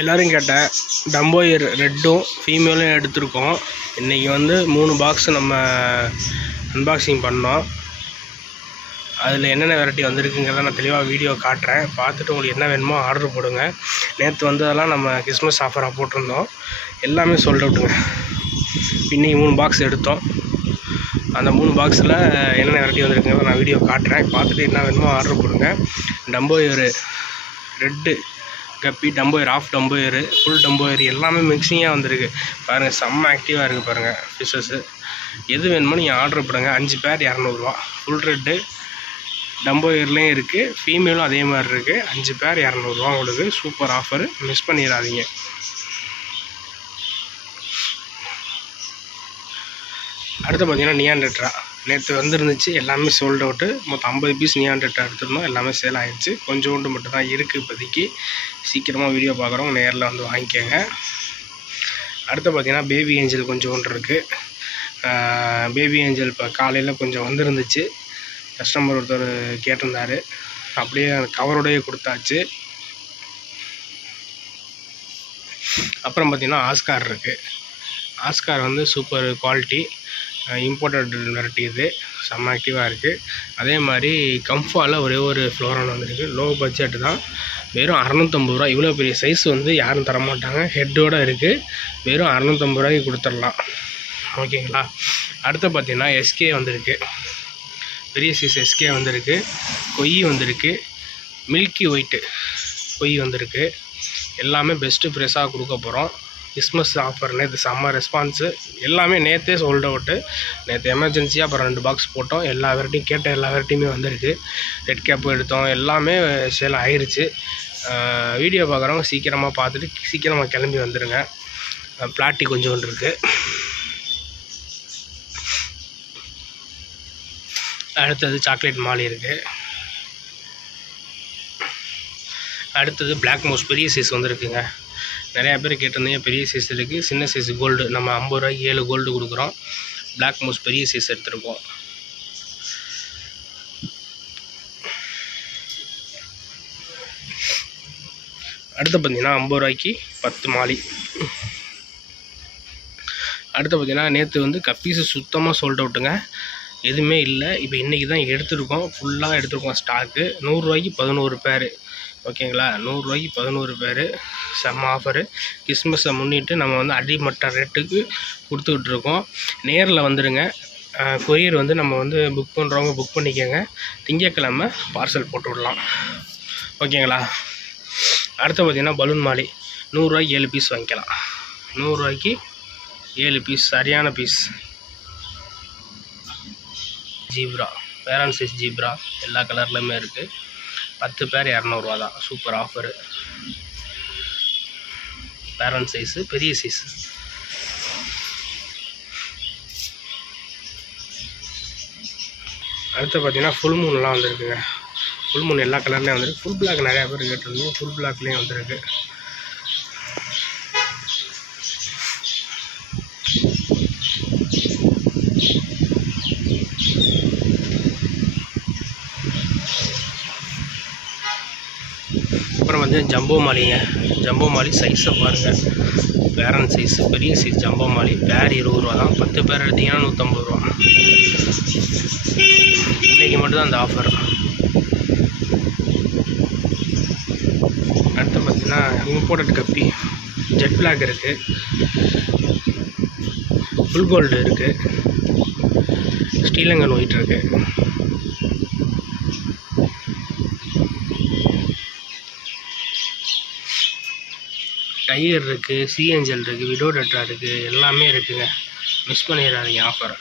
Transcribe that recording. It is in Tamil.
எல்லோரும் கேட்ட டம்போயர் ரெட்டும் ஃபீமேலும் எடுத்திருக்கோம். இன்றைக்கி வந்து 3 பாக்ஸ் நம்ம அன்பாக்சிங் பண்ணோம். அதில் என்னென்ன வெரைட்டி வந்திருக்குங்கிறத நான் தெளிவாக வீடியோ காட்டுறேன். பார்த்துட்டு உங்களுக்கு என்ன வேணுமோ ஆர்டர் போடுங்க. நேற்று வந்ததெல்லாம் நம்ம கிறிஸ்மஸ் ஆஃபராக போட்டிருந்தோம். எல்லாமே சோல்ட் அவுட்டுங்க. இன்றைக்கி 3 பாக்ஸ் எடுத்தோம். அந்த 3 பாக்ஸில் என்னென்ன வெரைட்டி வந்திருக்குங்கிறத நான் வீடியோ காட்டுறேன். பார்த்துட்டு என்ன வேணுமோ ஆர்டர் போடுங்க. டம்போயர் ரெட்டு கப்பி, டம்போயர், ஆஃப் டம்போயர், ஃபுல் டம்போயர் எல்லாமே மிக்சிங்காக வந்திருக்கு. பாருங்கள், செம்ம ஆக்டிவாக இருக்குது பாருங்கள் ஃபிஷ்ஷஸ்ஸு. எது வேணுமோ நீங்கள் ஆர்டர் போடுங்க. 5 பேர் 200 ஃபுல் ரெட்டு டம்போயர்லேயும் இருக்குது, ஃபீமேலும் அதே மாதிரி இருக்குது. 5 பேர் 200 உங்களுக்கு. சூப்பர் ஆஃபர், மிஸ் பண்ணிடாதீங்க. அடுத்து பார்த்தீங்கன்னா நியான் டெட்ரா நேற்று வந்துருந்துச்சு. எல்லாமே சோல்ட் அவுட்டு. மொத்தம் 50 பீஸ் நியான் டெட்ரா எடுத்துருந்தோம். எல்லாமே சேல் ஆகிடுச்சு. கொஞ்சோண்டு மட்டும் தான் இருக்குது இப்போதைக்கு. சீக்கிரமாக வீடியோ பார்க்குறவங்க நேரில் வந்து வாங்கிக்கோங்க. அடுத்து பார்த்தீங்கன்னா பேபி ஏஞ்சல் கொஞ்சோண்டு இருக்குது. பேபி ஏஞ்சல் இப்போ காலையில் கொஞ்சம் வந்துருந்துச்சு. கஸ்டமர் ஒருத்தர் கேட்டிருந்தார், அப்படியே கவரோடையே கொடுத்தாச்சு. அப்புறம் பார்த்திங்கன்னா ஆஸ்கார் இருக்குது. ஆஸ்கார் வந்து சூப்பர் குவாலிட்டி, இம்போர்ட்டட் வெரைட்டி. இது செம்ம ஆக்டிவாக இருக்குது. அதே மாதிரி கம்ஃபாவில் ஒரே ஒரு ஃப்ளோரான் வந்துருக்கு. லோ பட்ஜெட் தான், வெறும் 650 ரூபா. இவ்வளோ பெரிய சைஸ் வந்து யாரும் தரமாட்டாங்க. ஹெட்டோடு இருக்குது. வெறும் 650 ரூபாய்க்கு கொடுத்துடலாம். ஓகேங்களா. அடுத்து பார்த்திங்கன்னா எஸ்கே வந்திருக்கு. பெரிய சைஸ் எஸ்கே வந்திருக்கு. கொய் வந்திருக்கு. மில்கி ஒயிட்டு கொய் வந்திருக்கு. எல்லாமே பெஸ்ட்டு ப்ரைஸாக கொடுக்க போகிறோம். Christmas offer. நேற்று செம்ம ரெஸ்பான்ஸு. எல்லாமே நேற்றே சோல்ட் அவுட்டு. நேற்று எமர்ஜென்சியாக அப்புறம் 2 பாக்ஸ் போட்டோம். எல்லா வெரைட்டியும் கேட்ட எல்லா வெரைட்டியுமே வந்திருக்கு. ரெட் கேப்பு எடுத்தோம். எல்லாமே சேல் ஆயிடுச்சு. வீடியோ பார்க்குறவங்க சீக்கிரமாக பார்த்துட்டு சீக்கிரமாக கிளம்பி வந்துடுங்க. பிளாட்டி கொஞ்சோண்டு இருக்குது. அடுத்தது சாக்லேட் மாலி இருக்குது. அடுத்தது பிளாக் மவுஸ் பெரிய சைஸ் வந்துருக்குங்க. நிறையா பேர் கேட்டிருந்தீங்க. பெரிய சைஸ் இருக்குது, சின்ன சைஸ் கோல்டு. நம்ம 50 ரூபாய்க்கு 7 கோல்டு கொடுக்குறோம். பிளாக் மவுஸ் பெரிய சைஸ் எடுத்துருக்கோம். அடுத்து பார்த்திங்கன்னா 50 ரூபாய்க்கு 10 மாலி. அடுத்து பார்த்திங்கன்னா நேற்று வந்து கப்பீஸு சுத்தமாக சோல்ட் அவுட்டுங்க. எதுவுமே இல்லை. இப்போ இன்றைக்கி தான் எடுத்துருக்கோம். ஃபுல்லாக எடுத்துருக்கோம் ஸ்டாக்கு. 100 ரூபாய்க்கு 11 பேர். ஓகேங்களா. 100 ரூபாய்க்கு 11 பேர். செம்ம ஆஃபரு. கிறிஸ்மஸை முன்னிட்டு நம்ம வந்து அடிமட்ட ரேட்டுக்கு கொடுத்துக்கிட்ருக்கோம். நேரில் வந்துடுங்க. கொரியர் வந்து நம்ம வந்து புக் பண்ணுறவங்க புக் பண்ணிக்கோங்க. திங்கட்கிழமை பார்சல் போட்டு விடலாம். ஓகேங்களா. அடுத்து பார்த்திங்கன்னா பலூன் மாலி 100 ரூபாய்க்கு 7 பீஸ் வாங்கிக்கலாம். 100 ரூபாய்க்கு 7 பீஸ். சரியான பீஸ். ஜீப்ரா, பேரன் சைஸ் ஜீப்ரா எல்லா கலர்லையுமே இருக்குது. 10 பேர் 200 ரூபா தான். Super offer. பேரன் சைஸு பெரிய சைஸு. அடுத்து பார்த்திங்கன்னா ஃபுல் மூன்லாம் வந்துருக்குங்க. ஃபுல் மூன் எல்லா கலர்லேயும் வந்துருக்கு. ஃபுல் பிளாக் நிறையா பேர் கேட்டிருந்தோம். ஃபுல் பிளாக்லேயும் வந்துருக்கு. அப்புறம் வந்து ஜம்போ மாலிங்க. ஜம்போ மாலி சைஸை பாருங்கள். பேரன் சைஸு பெரிய சைஸ் ஜம்போ மாலி. பேர் 20 ரூபா தான். 10 பேர் எடுத்திங்கன்னா 150 ரூபா. இன்றைக்கி மட்டும்தான் அந்த ஆஃபர். அடுத்து பார்த்திங்கன்னா இம்போர்ட்டட் கப்பி ஜெட் பிளாக் இருக்குது. ஃபுல் கோல்டு இருக்குது. ஸ்ரீலங்கன் ஒயிட் இருக்குது. டைகர் இருக்குது. சி ஏஞ்சல் இருக்குது. விடோ டெட்ரா இருக்குது. எல்லாமே இருக்குதுங்க. மிஸ் பண்ணிடாதீங்க ஆஃபரை.